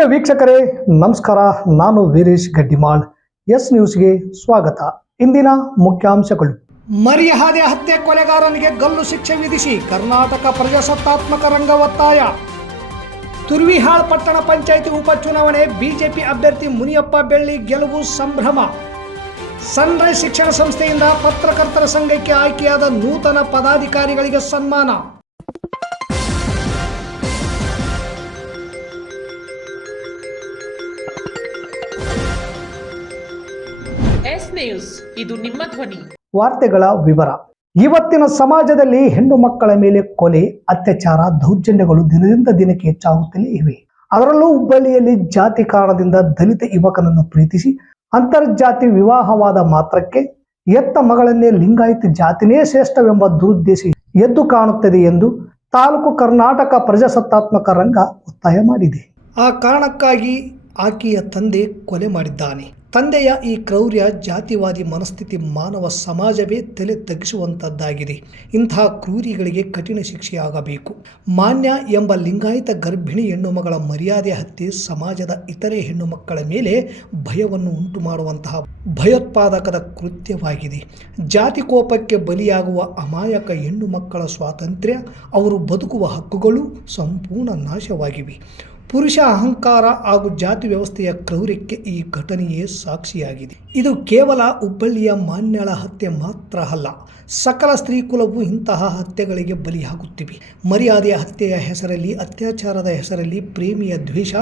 ಪ್ರಿಯ ವೀಕ್ಷಕರೇ ನಮಸ್ಕಾರ. ನಾನು ವೀರೇಶ್ ಗಡ್ಡಿಮಾಳ್. ಎಸ್ ನ್ಯೂಸ್ಗೆ ಸ್ವಾಗತ. ಇಂದಿನ ಮುಖ್ಯಾಂಶಗಳು. ಮರಿಹಾದೆ ಹತ್ಯೆ ಕೊಲೆಗಾರನಿಗೆ ಗಲ್ಲು ಶಿಕ್ಷೆ ವಿಧಿಸಿ ಕರ್ನಾಟಕ ಪ್ರಜಾಸತ್ತಾತ್ಮಕ ರಂಗ ಒತ್ತಾಯ. ತುರ್ವಿಹಾಳ್ ಪಟ್ಟಣ ಪಂಚಾಯಿತಿ ಉಪಚುನಾವಣೆ ಬಿಜೆಪಿ ಅಭ್ಯರ್ಥಿ ಮುನಿಯಪ್ಪ ಬೆಳ್ಳಿ ಗೆಲುವು ಸಂಭ್ರಮ. ಸನ್ರೈಸ್ ಶಿಕ್ಷಣ ಸಂಸ್ಥೆಯಿಂದ ಪತ್ರಕರ್ತರ ಸಂಘಕ್ಕೆ ಆಯ್ಕೆಯಾದ ನೂತನ ಪದಾಧಿಕಾರಿಗಳಿಗೆ ಸನ್ಮಾನ. ಎಸ್ ನ್ಯೂಸ್, ಇದು ನಿಮ್ಮ ಧ್ವನಿ. ವಾರ್ತೆಗಳ ವಿವರ. ಇವತ್ತಿನ ಸಮಾಜದಲ್ಲಿ ಹೆಣ್ಣು ಮಕ್ಕಳ ಮೇಲೆ ಕೊಲೆ, ಅತ್ಯಾಚಾರ, ದೌರ್ಜನ್ಯಗಳು ದಿನದಿಂದ ದಿನಕ್ಕೆ ಹೆಚ್ಚಾಗುತ್ತಲೇ ಇವೆ. ಅದರಲ್ಲೂ ಹುಬ್ಬಳ್ಳಿಯಲ್ಲಿ ಜಾತಿ ಕಾರಣದಿಂದ ದಲಿತ ಯುವಕನನ್ನು ಪ್ರೀತಿಸಿ ಅಂತರ್ಜಾತಿ ವಿವಾಹವಾದ ಮಾತ್ರಕ್ಕೆ ಎತ್ತ ಮಗಳನ್ನೇ ಲಿಂಗಾಯತ ಜಾತಿನೇ ಶ್ರೇಷ್ಠವೆಂಬ ದುರುದ್ದೇಶ ಎದ್ದು ಕಾಣುತ್ತದೆ ಎಂದು ತಾಲೂಕು ಕರ್ನಾಟಕ ಪ್ರಜಾಸತ್ತಾತ್ಮಕ ರಂಗ ಒತ್ತಾಯ ಮಾಡಿದೆ. ಆ ಕಾರಣಕ್ಕಾಗಿ ಆಕೆಯ ತಂದೆ ಕೊಲೆ ಮಾಡಿದ್ದಾನೆ. ತಂದೆಯ ಈ ಕ್ರೌರ್ಯ ಜಾತಿವಾದಿ ಮನಸ್ಥಿತಿ ಮಾನವ ಸಮಾಜವೇ ತಲೆ ತಗ್ಗಿಸುವಂಥದ್ದಾಗಿದೆ. ಇಂತಹ ಕ್ರೂರಿಗಳಿಗೆ ಕಠಿಣ ಶಿಕ್ಷೆಯಾಗಬೇಕು. ಮಾನ್ಯ ಎಂಬ ಲಿಂಗಾಯತ ಗರ್ಭಿಣಿ ಹೆಣ್ಣು ಮಗಳ ಮರ್ಯಾದೆ ಹತ್ಯೆ ಸಮಾಜದ ಇತರೆ ಹೆಣ್ಣು ಮಕ್ಕಳ ಮೇಲೆ ಭಯವನ್ನು ಉಂಟು ಮಾಡುವಂತಹ ಭಯೋತ್ಪಾದಕದ ಕೃತ್ಯವಾಗಿದೆ. ಜಾತಿ ಕೋಪಕ್ಕೆ ಬಲಿಯಾಗುವ ಅಮಾಯಕ ಹೆಣ್ಣು ಮಕ್ಕಳ ಸ್ವಾತಂತ್ರ್ಯ, ಅವರು ಬದುಕುವ ಹಕ್ಕುಗಳು ಸಂಪೂರ್ಣ ನಾಶವಾಗಿವೆ. ಪುರುಷ ಅಹಂಕಾರ ಹಾಗೂ ಜಾತಿ ವ್ಯವಸ್ಥೆಯ ಕ್ರೌರ್ಯಕ್ಕೆ ಈ ಘಟನೆಯೇ ಸಾಕ್ಷಿಯಾಗಿದೆ. ಇದು ಕೇವಲ ಹುಬ್ಬಳ್ಳಿಯ ಮಾನ್ಯಳ ಹತ್ಯೆ ಮಾತ್ರ ಅಲ್ಲ, ಸಕಲ ಸ್ತ್ರೀಕುಲವು ಇಂತಹ ಹತ್ಯೆಗಳಿಗೆ ಬಲಿಯಾಗುತ್ತಿವೆ. ಮರ್ಯಾದೆಯ ಹತ್ಯೆಯ ಹೆಸರಲ್ಲಿ, ಅತ್ಯಾಚಾರದ ಹೆಸರಲ್ಲಿ, ಪ್ರೇಮಿಯ ದ್ವೇಷ,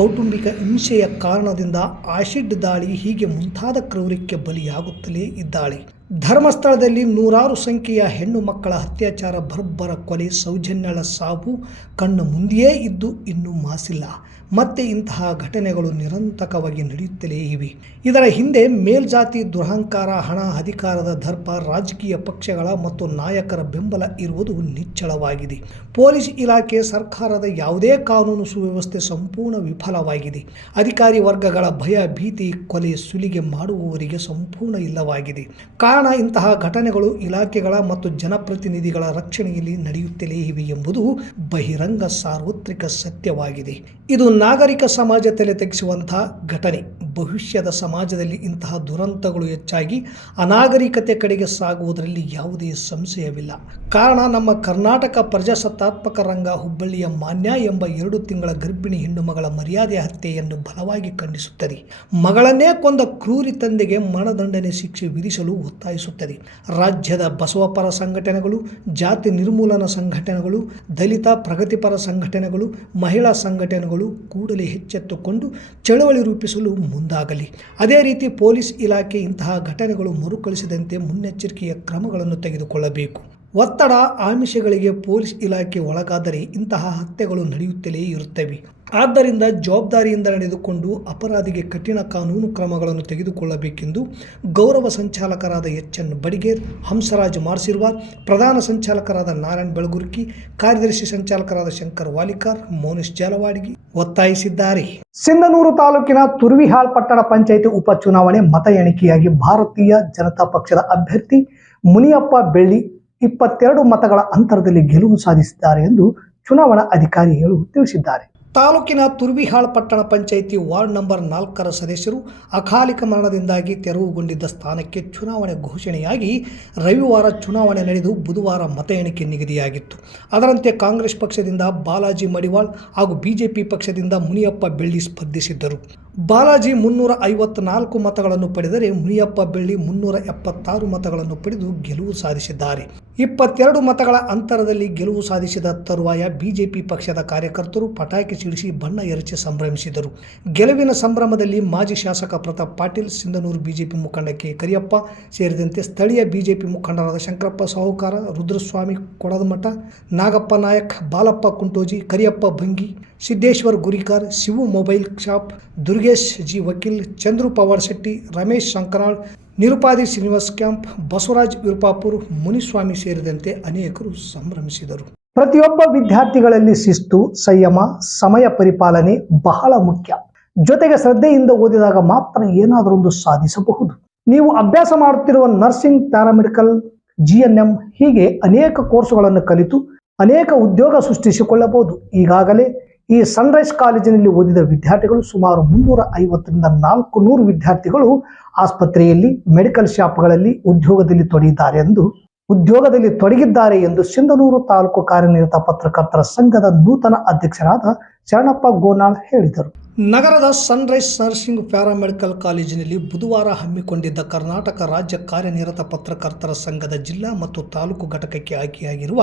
ಕೌಟುಂಬಿಕ ಹಿಂಸೆಯ ಕಾರಣದಿಂದ ಆಸಿಡ್ ದಾಳಿ, ಹೀಗೆ ಮುಂತಾದ ಕ್ರೌರ್ಯಕ್ಕೆ ಬಲಿಯಾಗುತ್ತಲೇ ಇದ್ದಾಳೆ. ಧರ್ಮಸ್ಥಳದಲ್ಲಿ ನೂರಾರು ಸಂಖ್ಯೆಯ ಹೆಣ್ಣು ಮಕ್ಕಳ ಅತ್ಯಾಚಾರ, ಬರ್ಬರ ಕೊಲೆ, ಸೌಜನ್ಯಳ ಸಾವು ಕಣ್ಣ ಮುಂದೆಯೇ ಇದ್ದು ಇನ್ನೂ ಮಾಸಿಲ್ಲ. ಮತ್ತೆ ಇಂತಹ ಘಟನೆಗಳು ನಿರಂತರವಾಗಿ ನಡೆಯುತ್ತಲೇ ಇವೆ. ಇದರ ಹಿಂದೆ ಮೇಲ್ಜಾತಿ ದುರಹಂಕಾರ, ಹಣ, ಅಧಿಕಾರದ ದರ್ಪ, ರಾಜಕೀಯ ಪಕ್ಷಗಳ ಮತ್ತು ನಾಯಕರ ಬೆಂಬಲ ಇರುವುದು ನಿಚ್ಚಳವಾಗಿದೆ. ಪೊಲೀಸ್ ಇಲಾಖೆ, ಸರ್ಕಾರದ ಯಾವುದೇ ಕಾನೂನು ಸುವ್ಯವಸ್ಥೆ ಸಂಪೂರ್ಣ ವಿಫಲವಾಗಿದೆ. ಅಧಿಕಾರಿ ವರ್ಗಗಳ ಭಯ, ಭೀತಿ, ಕೊಲೆ, ಸುಲಿಗೆ ಮಾಡುವವರಿಗೆ ಸಂಪೂರ್ಣ ಇಲ್ಲವಾಗಿದೆ. ಕಾರಣ ಇಂತಹ ಘಟನೆಗಳು ಇಲಾಖೆಗಳ ಮತ್ತು ಜನಪ್ರತಿನಿಧಿಗಳ ರಕ್ಷಣೆಯಲ್ಲಿ ನಡೆಯುತ್ತಲೇ ಇವೆ ಎಂಬುದು ಬಹಿರಂಗ ಸಾರ್ವತ್ರಿಕ ಸತ್ಯವಾಗಿದೆ. ಇದು ನಾಗರಿಕ ಸಮಾಜ ತಲೆ ತೆಗೆಸುವಂತಹ ಘಟನೆ. ಭವಿಷ್ಯದ ಸಮಾಜದಲ್ಲಿ ಇಂತಹ ದುರಂತಗಳು ಹೆಚ್ಚಾಗಿ ಅನಾಗರಿಕತೆ ಕಡೆಗೆ ಸಾಗುವುದರಲ್ಲಿ ಯಾವುದೇ ಸಂಶಯವಿಲ್ಲ. ಕಾರಣ ನಮ್ಮ ಕರ್ನಾಟಕ ಪ್ರಜಾಸತ್ತಾತ್ಮಕ ರಂಗ ಹುಬ್ಬಳ್ಳಿಯ ಮಾನ್ಯ ಎಂಬ 2 ತಿಂಗಳ ಗರ್ಭಿಣಿ ಹೆಣ್ಣು ಮಗಳ ಮರ್ಯಾದೆ ಹತ್ಯೆಯನ್ನು ಬಲವಾಗಿ ಖಂಡಿಸುತ್ತದೆ. ಮಗಳನ್ನೇ ಕೊಂದ ಕ್ರೂರಿ ತಂದೆಗೆ ಮರಣದಂಡನೆ ಶಿಕ್ಷೆ ವಿಧಿಸಲು ಒತ್ತಾಯಿಸುತ್ತದೆ. ರಾಜ್ಯದ ಬಸವಪರ ಸಂಘಟನೆಗಳು, ಜಾತಿ ನಿರ್ಮೂಲನಾ ಸಂಘಟನೆಗಳು, ದಲಿತ ಪ್ರಗತಿಪರ ಸಂಘಟನೆಗಳು, ಮಹಿಳಾ ಸಂಘಟನೆಗಳು ಕೂಡಲೇ ಎಚ್ಚೆತ್ತುಕೊಂಡು ಚಳವಳಿ ರೂಪಿಸಲು ಮುಂದಾಗಲಿ. ಅದೇ ರೀತಿ ಪೊಲೀಸ್ ಇಲಾಖೆ ಇಂತಹ ಘಟನೆಗಳು ಮರುಕಳಿಸದಂತೆ ಮುನ್ನೆಚ್ಚರಿಕೆಯ ಕ್ರಮಗಳನ್ನು ತೆಗೆದುಕೊಳ್ಳಬೇಕು. ಒತ್ತಡ, ಆಮಿಷಗಳಿಗೆ ಪೊಲೀಸ್ ಇಲಾಖೆ ಒಳಗಾದರೆ ಇಂತಹ ಹತ್ಯೆಗಳು ನಡೆಯುತ್ತಲೇ ಇರುತ್ತವೆ. ಆದ್ದರಿಂದ ಜವಾಬ್ದಾರಿಯಿಂದ ನಡೆದುಕೊಂಡು ಅಪರಾಧಿಗೆ ಕಠಿಣ ಕಾನೂನು ಕ್ರಮಗಳನ್ನು ತೆಗೆದುಕೊಳ್ಳಬೇಕೆಂದು ಗೌರವ ಸಂಚಾಲಕರಾದ ಎಚ್.ಎನ್. ಬಡಿಗೇರ್, ಹಂಸರಾಜ್ ಮಾರ್ಸಿರ್ವಾರ್, ಪ್ರಧಾನ ಸಂಚಾಲಕರಾದ ನಾರಾಯಣ್ ಬೆಳಗುರ್ಕಿ, ಕಾರ್ಯದರ್ಶಿ ಸಂಚಾಲಕರಾದ ಶಂಕರ್ ವಾಲಿಕಾರ್, ಮೋನಿಶ್ ಜಾಲವಾಡಿಗಿ ಒತ್ತಾಯಿಸಿದ್ದಾರೆ. ಸಿಂಧನೂರು ತಾಲೂಕಿನ ತುರ್ವಿಹಾಳ್ ಪಟ್ಟಣ ಪಂಚಾಯಿತಿ ಉಪಚುನಾವಣೆ ಮತ ಎಣಿಕೆಯಾಗಿ ಭಾರತೀಯ ಜನತಾ ಪಕ್ಷದ ಅಭ್ಯರ್ಥಿ ಮುನಿಯಪ್ಪ ಬೆಳ್ಳಿ 22 ಮತಗಳ ಅಂತರದಲ್ಲಿ ಗೆಲುವು ಸಾಧಿಸಿದ್ದಾರೆ ಎಂದು ಚುನಾವಣಾ ಅಧಿಕಾರಿಗಳು ತಿಳಿಸಿದ್ದಾರೆ. ತಾಲೂಕಿನ ತುರ್ವಿಹಾಳ್ ಪಟ್ಟಣ ಪಂಚಾಯಿತಿ ವಾರ್ಡ್ ನಂಬರ್ 4ರ ಸದಸ್ಯರು ಅಕಾಲಿಕ ಮರಣದಿಂದಾಗಿ ತೆರವುಗೊಂಡಿದ್ದ ಸ್ಥಾನಕ್ಕೆ ಚುನಾವಣೆ ಘೋಷಣೆಯಾಗಿ ರವಿವಾರ ಚುನಾವಣೆ ನಡೆದು ಬುಧವಾರ ಮತ ಎಣಿಕೆ ನಿಗದಿಯಾಗಿತ್ತು. ಅದರಂತೆ ಕಾಂಗ್ರೆಸ್ ಪಕ್ಷದಿಂದ ಬಾಲಾಜಿ ಮಡಿವಾಳ್ ಹಾಗೂ ಬಿಜೆಪಿ ಪಕ್ಷದಿಂದ ಮುನಿಯಪ್ಪ ಬೆಳ್ಳಿ ಸ್ಪರ್ಧಿಸಿದ್ದರು. ಬಾಲಾಜಿ 354 ಮತಗಳನ್ನು ಪಡೆದರೆ ಮುನಿಯಪ್ಪ ಬೆಳ್ಳಿ 376 ಮತಗಳನ್ನು ಪಡೆದು ಗೆಲುವು ಸಾಧಿಸಿದ್ದಾರೆ. 22 ಮತಗಳ ಅಂತರದಲ್ಲಿ ಗೆಲುವು ಸಾಧಿಸಿದ ತರುವಾಯ ಬಿಜೆಪಿ ಪಕ್ಷದ ಕಾರ್ಯಕರ್ತರು ಪಟಾಕಿ ಸಿಡಿಸಿ ಬಣ್ಣ ಎರಚಿ ಸಂಭ್ರಮಿಸಿದರು. ಗೆಲುವಿನ ಸಂಭ್ರಮದಲ್ಲಿ ಮಾಜಿ ಶಾಸಕ ಪ್ರತಾಪ್ ಪಾಟೀಲ್, ಸಿಂಧನೂರು ಬಿಜೆಪಿ ಮುಖಂಡ ಕೆ. ಕರಿಯಪ್ಪ ಸೇರಿದಂತೆ ಸ್ಥಳೀಯ ಬಿಜೆಪಿ ಮುಖಂಡರಾದ ಶಂಕರಪ್ಪ ಸಾಹುಕಾರ, Rudraswamy ಕೊಡದಮಠ, Nagappa Nayak, Balappa Kuntoji, Kariyappa Bhangi, Siddeshwar Gurikar, Shivu mobile shop, Durgesh G Vakil, Chandru Pawar Shetty, Ramesh Shankanal, Nirupadi Srinivas camp, Basavaraj Virupapur, Muniswamy ಸೇರಿದಂತೆ ಅನೇಕರು ಸಂಭ್ರಮಿಸಿದರು. ಪ್ರತಿಯೊಬ್ಬ ವಿದ್ಯಾರ್ಥಿಗಳಲ್ಲಿ ಶಿಸ್ತು, ಸಂಯಮ, ಸಮಯ ಪರಿಪಾಲನೆ ಬಹಳ ಮುಖ್ಯ. ಜೊತೆಗೆ ಶ್ರದ್ಧೆಯಿಂದ ಓದಿದಾಗ ಮಾತ್ರ ಏನಾದರೊಂದು ಸಾಧಿಸಬಹುದು. ನೀವು ಅಭ್ಯಾಸ ಮಾಡುತ್ತಿರುವ ನರ್ಸಿಂಗ್, ಪ್ಯಾರಾಮೆಡಿಕಲ್, GNM ಹೀಗೆ ಅನೇಕ ಕೋರ್ಸುಗಳನ್ನು ಕಲಿತು ಅನೇಕ ಉದ್ಯೋಗ ಸೃಷ್ಟಿಸಿಕೊಳ್ಳಬಹುದು. ಈಗಾಗಲೇ ಈ ಸನ್ರೈಸ್ ಕಾಲೇಜಿನಲ್ಲಿ ಓದಿದ ವಿದ್ಯಾರ್ಥಿಗಳು ಸುಮಾರು 350ರಿಂದ 400 ವಿದ್ಯಾರ್ಥಿಗಳು ಆಸ್ಪತ್ರೆಯಲ್ಲಿ, ಮೆಡಿಕಲ್ ಶಾಪ್ಗಳಲ್ಲಿ ಉದ್ಯೋಗದಲ್ಲಿ ತೊಡಗಿದ್ದಾರೆ ಎಂದು ಸಿಂಧನೂರು ತಾಲೂಕು ಕಾರ್ಯನಿರತ ಪತ್ರಕರ್ತರ ಸಂಘದ ನೂತನ ಅಧ್ಯಕ್ಷರಾದ ಶರಣಪ್ಪ ಗೋನಾಳ್ ಹೇಳಿದರು. ನಗರದ ಸನ್ರೈಸ್ ನರ್ಸಿಂಗ್ ಪ್ಯಾರಾಮೆಡಿಕಲ್ ಕಾಲೇಜಿನಲ್ಲಿ ಬುಧವಾರ ಹಮ್ಮಿಕೊಂಡಿದ್ದ ಕರ್ನಾಟಕ ರಾಜ್ಯ ಕಾರ್ಯನಿರತ ಪತ್ರಕರ್ತರ ಸಂಘದ ಜಿಲ್ಲಾ ಮತ್ತು ತಾಲೂಕು ಘಟಕಕ್ಕೆ ಆಯ್ಕೆಯಾಗಿರುವ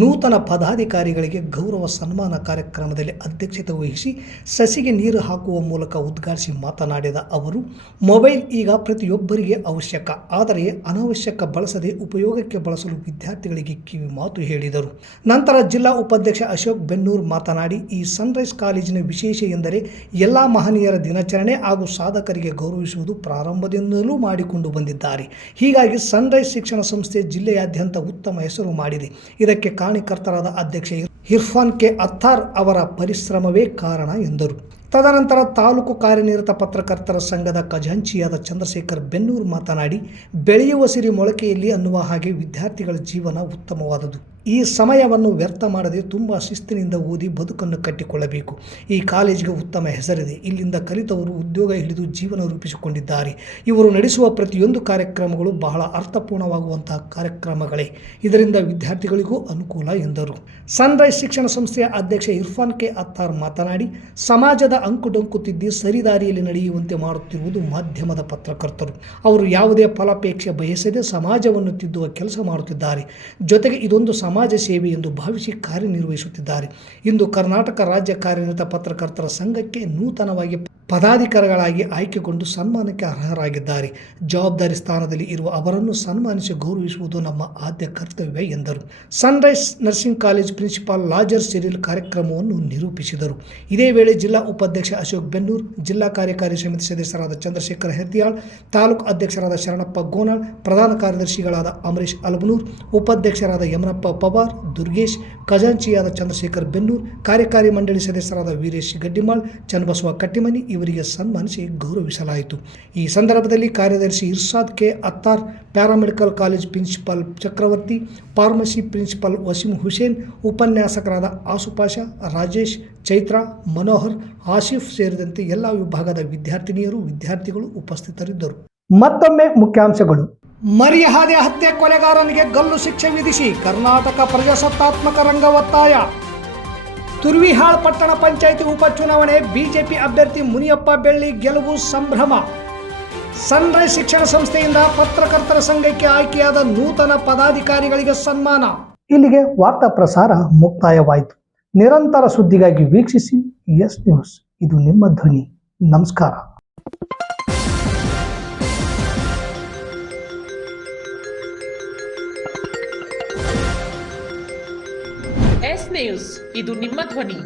ನೂತನ ಪದಾಧಿಕಾರಿಗಳಿಗೆ ಗೌರವ ಸನ್ಮಾನ ಕಾರ್ಯಕ್ರಮದಲ್ಲಿ ಅಧ್ಯಕ್ಷತೆ ವಹಿಸಿ ಸಸಿಗೆ ನೀರು ಹಾಕುವ ಮೂಲಕ ಉದ್ಘಾಟಿಸಿ ಮಾತನಾಡಿದ ಅವರು, ಮೊಬೈಲ್ ಈಗ ಪ್ರತಿಯೊಬ್ಬರಿಗೆ ಅವಶ್ಯಕ, ಆದರೆ ಅನಾವಶ್ಯಕ ಬಳಸದೆ ಉಪಯೋಗಕ್ಕೆ ಬಳಸಲು ವಿದ್ಯಾರ್ಥಿಗಳಿಗೆ ಕಿವಿ ಮಾತು ಹೇಳಿದರು. ನಂತರ ಜಿಲ್ಲಾ ಉಪಾಧ್ಯಕ್ಷ ಅಶೋಕ್ ಬೆನ್ನೂರ್ ಮಾತನಾಡಿ, ಈ ಸನ್ರೈಸ್ ಕಾಲೇಜಿನ ವಿಶೇಷ ಎಂದರೆ ಎಲ್ಲ ಮಹನೀಯರ ದಿನಾಚರಣೆ ಹಾಗೂ ಸಾಧಕರಿಗೆ ಗೌರವಿಸುವುದು ಪ್ರಾರಂಭದಿಂದಲೂ ಮಾಡಿಕೊಂಡು ಬಂದಿದ್ದಾರೆ. ಹೀಗಾಗಿ ಸನ್ರೈಸ್ ಶಿಕ್ಷಣ ಸಂಸ್ಥೆ ಜಿಲ್ಲೆಯಾದ್ಯಂತ ಉತ್ತಮ ಹೆಸರು ಮಾಡಿದೆ. ಇದಕ್ಕೆ ಕಾರಣಕರ್ತರಾದ ಅಧ್ಯಕ್ಷ ಇರ್ಫಾನ್ ಕೆ ಅತ್ತಾರ್ ಅವರ ಪರಿಶ್ರಮವೇ ಕಾರಣ ಎಂದರು. ತದನಂತರ ತಾಲೂಕು ಕಾರ್ಯನಿರತ ಪತ್ರಕರ್ತರ ಸಂಘದ ಖಜಾಂಚಿಯಾದ ಚಂದ್ರಶೇಖರ್ ಬೆನ್ನೂರ್ ಮಾತನಾಡಿ, ಬೆಳೆಯುವ ಸಿರಿ ಮೊಳಕೆಯಲ್ಲಿ ಅನ್ನುವ ಹಾಗೆ ವಿದ್ಯಾರ್ಥಿಗಳ ಜೀವನ ಉತ್ತಮವಾದುದು. ಈ ಸಮಯವನ್ನು ವ್ಯರ್ಥ ಮಾಡದೆ ತುಂಬ ಶಿಸ್ತಿನಿಂದ ಓದಿ ಬದುಕನ್ನು ಕಟ್ಟಿಕೊಳ್ಳಬೇಕು. ಈ ಕಾಲೇಜಿಗೆ ಉತ್ತಮ ಹೆಸರಿದೆ. ಇಲ್ಲಿಂದ ಕಲಿತವರು ಉದ್ಯೋಗ ಹಿಡಿದು ಜೀವನ ರೂಪಿಸಿಕೊಂಡಿದ್ದಾರೆ. ಇವರು ನಡೆಸುವ ಪ್ರತಿಯೊಂದು ಕಾರ್ಯಕ್ರಮಗಳು ಬಹಳ ಅರ್ಥಪೂರ್ಣವಾಗುವಂತಹ ಕಾರ್ಯಕ್ರಮಗಳೇ. ಇದರಿಂದ ವಿದ್ಯಾರ್ಥಿಗಳಿಗೂ ಅನುಕೂಲ ಎಂದರು. ಸನ್ರೈಸ್ ಶಿಕ್ಷಣ ಸಂಸ್ಥೆಯ ಅಧ್ಯಕ್ಷ ಇರ್ಫಾನ್ ಕೆ ಅತ್ತಾರ್ ಮಾತನಾಡಿ, ಸಮಾಜದ ಅಂಕುಡೊಂಕು ತಿದ್ದಿ ಸರಿದಾರಿಯಲ್ಲಿ ನಡೆಯುವಂತೆ ಮಾಡುತ್ತಿರುವುದು ಮಾಧ್ಯಮದ ಪತ್ರಕರ್ತರು. ಅವರು ಯಾವುದೇ ಫಲಾಪೇಕ್ಷೆ ಬಯಸದೆ ಸಮಾಜವನ್ನು ತಿದ್ದುವ ಕೆಲಸ ಮಾಡುತ್ತಿದ್ದಾರೆ. ಜೊತೆಗೆ ಇದೊಂದು ಸಮಾಜ ಸೇವೆ ಎಂದು ಭಾವಿಸಿ ಕಾರ್ಯನಿರ್ವಹಿಸುತ್ತಿದ್ದಾರೆ. ಇಂದು ಕರ್ನಾಟಕ ರಾಜ್ಯ ಕಾರ್ಯನಿರತ ಪತ್ರಕರ್ತರ ಸಂಘಕ್ಕೆ ನೂತನವಾಗಿ ಪದಾಧಿಕಾರಿಗಳಾಗಿ ಆಯ್ಕೆಗೊಂಡು ಸನ್ಮಾನಕ್ಕೆ ಅರ್ಹರಾಗಿದ್ದಾರೆ. ಜವಾಬ್ದಾರಿ ಸ್ಥಾನದಲ್ಲಿ ಇರುವ ಅವರನ್ನು ಸನ್ಮಾನಿಸಿ ಗೌರವಿಸುವುದು ನಮ್ಮ ಆದ್ಯ ಕರ್ತವ್ಯ ಎಂದರು. Sunrise nursing college principal Lazar Cyril ಕಾರ್ಯಕ್ರಮವನ್ನು ನಿರೂಪಿಸಿದರು. ಇದೇ ವೇಳೆ ಜಿಲ್ಲಾ ಉಪಾಧ್ಯಕ್ಷ ಅಶೋಕ್ ಬೆನ್ನೂರ್, ಜಿಲ್ಲಾ ಕಾರ್ಯಕಾರಿ ಸಮಿತಿ ಸದಸ್ಯರಾದ ಚಂದ್ರಶೇಖರ್ ಹೆರ್ತಿಯಾಳ್, ತಾಲೂಕು ಅಧ್ಯಕ್ಷರಾದ ಶರಣಪ್ಪ ಗೋನಾಳ್, ಪ್ರಧಾನ ಕಾರ್ಯದರ್ಶಿಗಳಾದ ಅಮರೇಶ್ ಅಲಬನೂರ್, ಉಪಾಧ್ಯಕ್ಷರಾದ ಯಮನಪ್ಪ ಪವಾರ್, ದುರ್ಗೇಶ್, ಖಜಾಂಚಿಯಾದ ಚಂದ್ರಶೇಖರ್ ಬೆನ್ನೂರ್, ಕಾರ್ಯಕಾರಿ ಮಂಡಳಿ ಸದಸ್ಯರಾದ ವೀರೇಶ್ ಗಡ್ಡಿಮಾಳ್, ಚನ್ನಬಸವ ಕಟ್ಟಿಮನಿ ಇವರಿಗೆ ಸನ್ಮಾನಿಸಿ ಗೌರವಿಸಲಾಯಿತು. ಈ ಸಂದರ್ಭದಲ್ಲಿ ಕಾರ್ಯದರ್ಶಿ Irshad K Attar, paramedical college principal Chakravarti, pharmacy principal Waseem Hussain, ಉಪನ್ಯಾಸಕರಾದ ಆಸುಪಾಷ, ರಾಜೇಶ್, ಚೈತ್ರ, ಮನೋಹರ್, ಆಸಿಫ್ ಸೇರಿದಂತೆ ಎಲ್ಲ ವಿಭಾಗದ ವಿದ್ಯಾರ್ಥಿನಿಯರು, ವಿದ್ಯಾರ್ಥಿಗಳು ಉಪಸ್ಥಿತರಿದ್ದರು. ಮತ್ತೊಮ್ಮೆ ಮುಖ್ಯಾಂಶಗಳು. ಮರಿಯಹಾದೆ ಹತ್ಯೆ ಕೊಲೆಗಾರನಿಗೆ ಗಲ್ಲು ಶಿಕ್ಷೆ ವಿಧಿಸಿ ಕರ್ನಾಟಕ ಪ್ರಜಾಸತ್ತಾತ್ಮಕ ರಂಗ ಒತ್ತಾಯ. ತುರ್ವಿಹಾಳ್ ಪಟ್ಟಣ ಪಂಚಾಯಿತಿ ಉಪಚುನಾವಣೆ, ಬಿಜೆಪಿ ಅಭ್ಯರ್ಥಿ ಮುನಿಯಪ್ಪ ಬೆಳ್ಳಿ ಗೆಲುವು ಸಂಭ್ರಮ. ಸನ್ರೈಸ್ ಶಿಕ್ಷಣ ಸಂಸ್ಥೆಯಿಂದ ಪತ್ರಕರ್ತರ ಸಂಘಕ್ಕೆ ಆಯ್ಕೆಯಾದ ನೂತನ ಪದಾಧಿಕಾರಿಗಳಿಗೆ ಸನ್ಮಾನ. ಇಲ್ಲಿಗೆ ವಾರ್ತಾ ಪ್ರಸಾರ ಮುಕ್ತಾಯವಾಯಿತು. ನಿರಂತರ ಸುದ್ದಿಗಾಗಿ ವೀಕ್ಷಿಸಿ ಎಸ್ ನ್ಯೂಸ್. ಇದು ನಿಮ್ಮ ಧ್ವನಿ. ನಮಸ್ಕಾರ. ಎಸ್ ನ್ಯೂಸ್, ಇದು ನಿಮ್ಮ ಧ್ವನಿ.